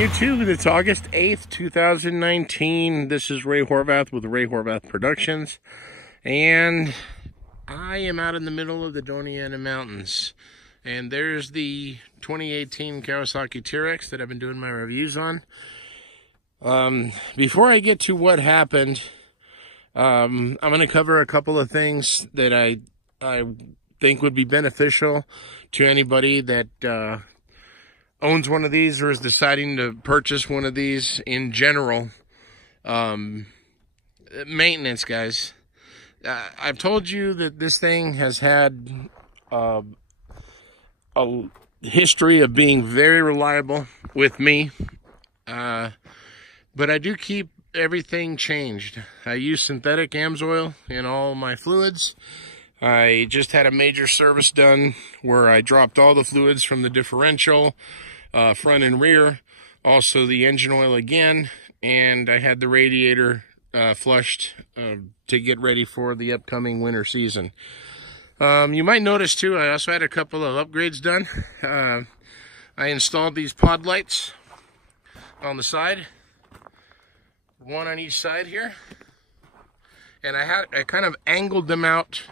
YouTube. It's August 8th, 2019. This is Ray Horvath with Ray Horvath Productions. And I am out in the middle of the Doniana Mountains. And there's the 2018 Kawasaki Teryx that I've been doing my reviews on. Before I get to what happened, I'm going to cover a couple of things that I think would be beneficial to anybody that owns one of these or is deciding to purchase one of these in general. Maintenance, guys. I've told you that this thing has had a history of being very reliable with me, but I do keep everything changed. I use synthetic AMSOIL in all my fluids. I just had a major service done where I dropped all the fluids from the differential, front and rear, also the engine oil again, and I had the radiator flushed to get ready for the upcoming winter season. You might notice too, I also had a couple of upgrades done. I installed these pod lights on the side, one on each side here, and I kind of angled them out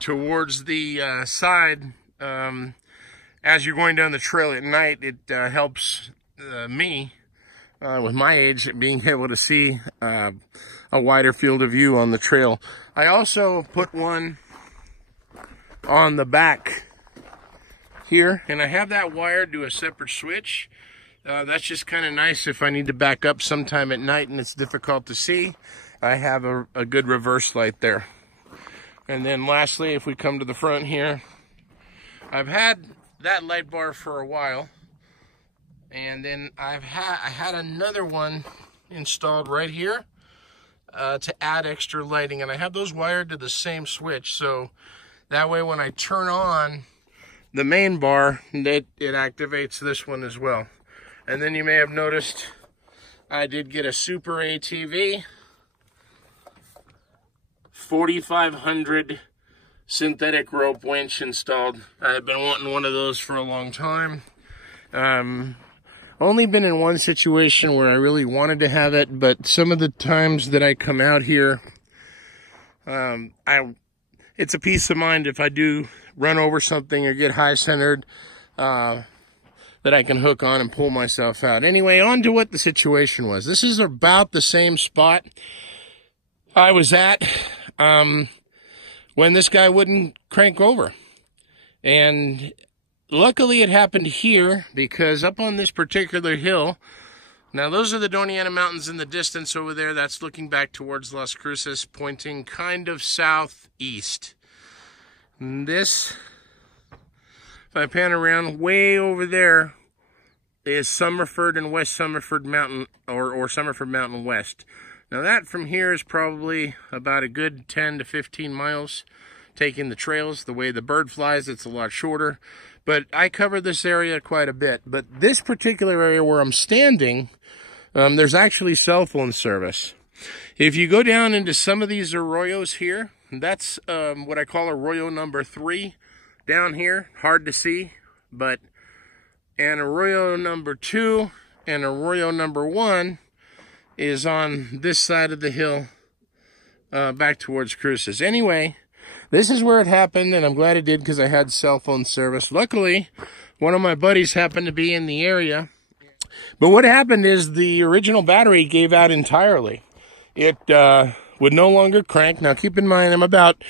towards the side. As you're going down the trail at night, it helps me, with my age, being able to see a wider field of view on the trail. I also put one on the back here, and I have that wired to a separate switch. That's just kind of nice if I need to back up sometime at night and it's difficult to see. I have a good reverse light there. And then lastly, if we come to the front here, I've had that light bar for a while, and then I had another one installed right here to add extra lighting, and I have those wired to the same switch, so that way when I turn on the main bar, it activates this one as well. And then you may have noticed I did get a Super ATV 4500 synthetic rope winch installed. I've been wanting one of those for a long time. Only been in one situation where I really wanted to have it, but some of the times that I come out here, it's a peace of mind if I do run over something or get high centered, that I can hook on and pull myself out. Anyway, on to what the situation was. This is about the same spot I was at when this guy wouldn't crank over. And luckily it happened here, because up on this particular hill, now those are the Doniana Mountains in the distance over there. That's looking back towards Las Cruces, pointing kind of southeast. And this, if I pan around, way over there is Summerford and West Summerford Mountain, or Summerford Mountain West. Now that from here is probably about a good 10 to 15 miles, taking the trails. The way the bird flies, it's a lot shorter. But I cover this area quite a bit. But this particular area where I'm standing, there's actually cell phone service. If you go down into some of these arroyos here, that's what I call arroyo number 3 down here. Hard to see, but and arroyo number 2 and arroyo number 1 is on this side of the hill, back towards Cruces. Anyway, this is where it happened, and I'm glad it did because I had cell phone service. Luckily, one of my buddies happened to be in the area. But what happened is the original battery gave out entirely. It would no longer crank. Now, keep in mind, I'm about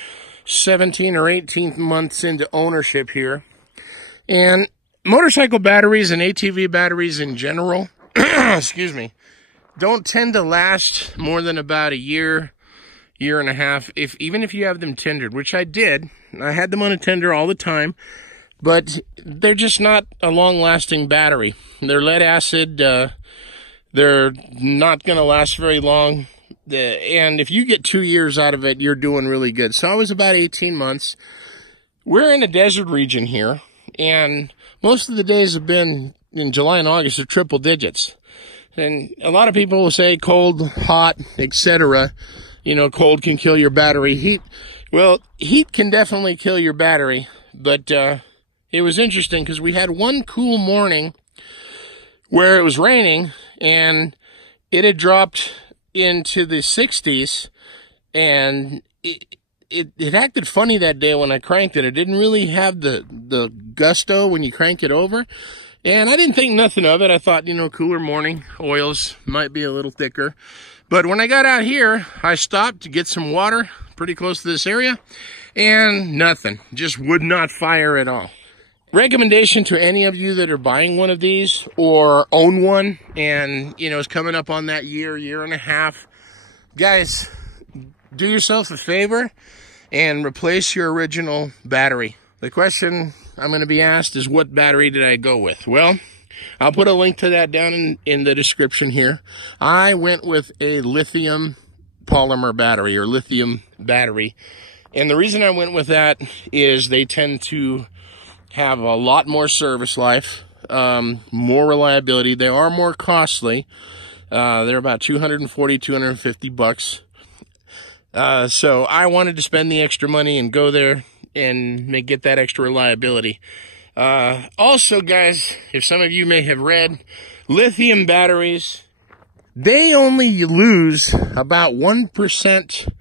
17 or 18 months into ownership here. And motorcycle batteries and ATV batteries in general, excuse me, don't tend to last more than about a year, year and a half, even if you have them tendered, which I did. I had them on a tender all the time, but they're just not a long-lasting battery. They're lead acid. They're not going to last very long. And if you get 2 years out of it, you're doing really good. So I was about 18 months. We're in a desert region here, and most of the days have been in July and August are triple digits. And a lot of people will say cold, hot, etc. You know, cold can kill your battery. Heat, well, heat can definitely kill your battery. But it was interesting because we had one cool morning where it was raining and it had dropped into the 60s, and it acted funny that day when I cranked it. It didn't really have the gusto when you crank it over. And I didn't think nothing of it. I thought, you know, cooler morning, oils might be a little thicker. But when I got out here, I stopped to get some water pretty close to this area, and nothing. Just would not fire at all. Recommendation to any of you that are buying one of these or own one and, you know, is coming up on that year and a half. Guys, do yourself a favor and replace your original battery. The question I'm going to be asked is, what battery did I go with? Well, I'll put a link to that down in the description here. I went with a lithium polymer battery, or lithium battery. And the reason I went with that is they tend to have a lot more service life, more reliability. They are more costly. They're about $240, $250. So I wanted to spend the extra money and go there and get that extra reliability. Also, guys, if some of you may have read, lithium batteries, they only lose about 1%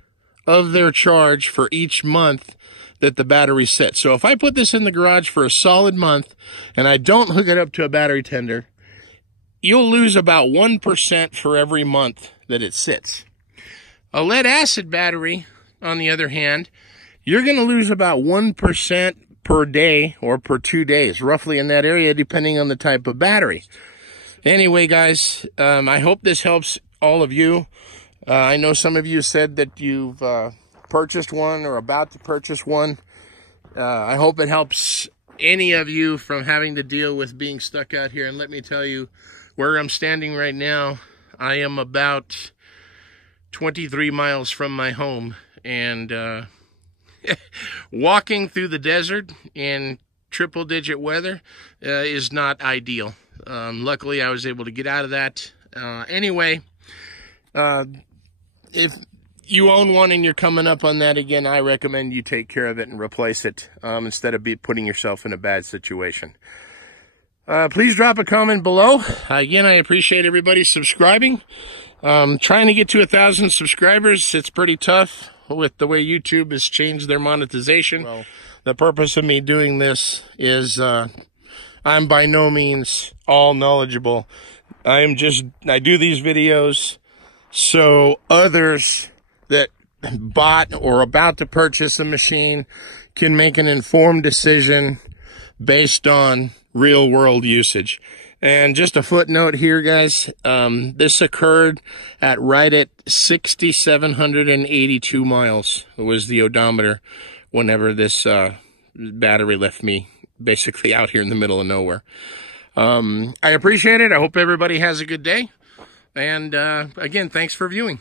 of their charge for each month that the battery sits. So if I put this in the garage for a solid month and I don't hook it up to a battery tender, you'll lose about 1% for every month that it sits. A lead acid battery, on the other hand, you're going to lose about 1% per day or per 2 days, roughly in that area, depending on the type of battery. Anyway, guys, I hope this helps all of you. I know some of you said that you've purchased one or about to purchase one. I hope it helps any of you from having to deal with being stuck out here. And let me tell you, where I'm standing right now, I am about 23 miles from my home, and walking through the desert in triple-digit weather is not ideal. Luckily, I was able to get out of that. Anyway, if you own one and you're coming up on that again, I recommend you take care of it and replace it instead of putting yourself in a bad situation. Please drop a comment below. Again, I appreciate everybody subscribing. Trying to get to 1,000 subscribers, it's pretty tough with the way YouTube has changed their monetization. Well, the purpose of me doing this is I'm by no means all knowledgeable. I do these videos so others that bought or about to purchase a machine can make an informed decision based on real world usage. And just a footnote here, guys, this occurred right at 6,782 miles was the odometer whenever this battery left me basically out here in the middle of nowhere. I appreciate it. I hope everybody has a good day. And again, thanks for viewing.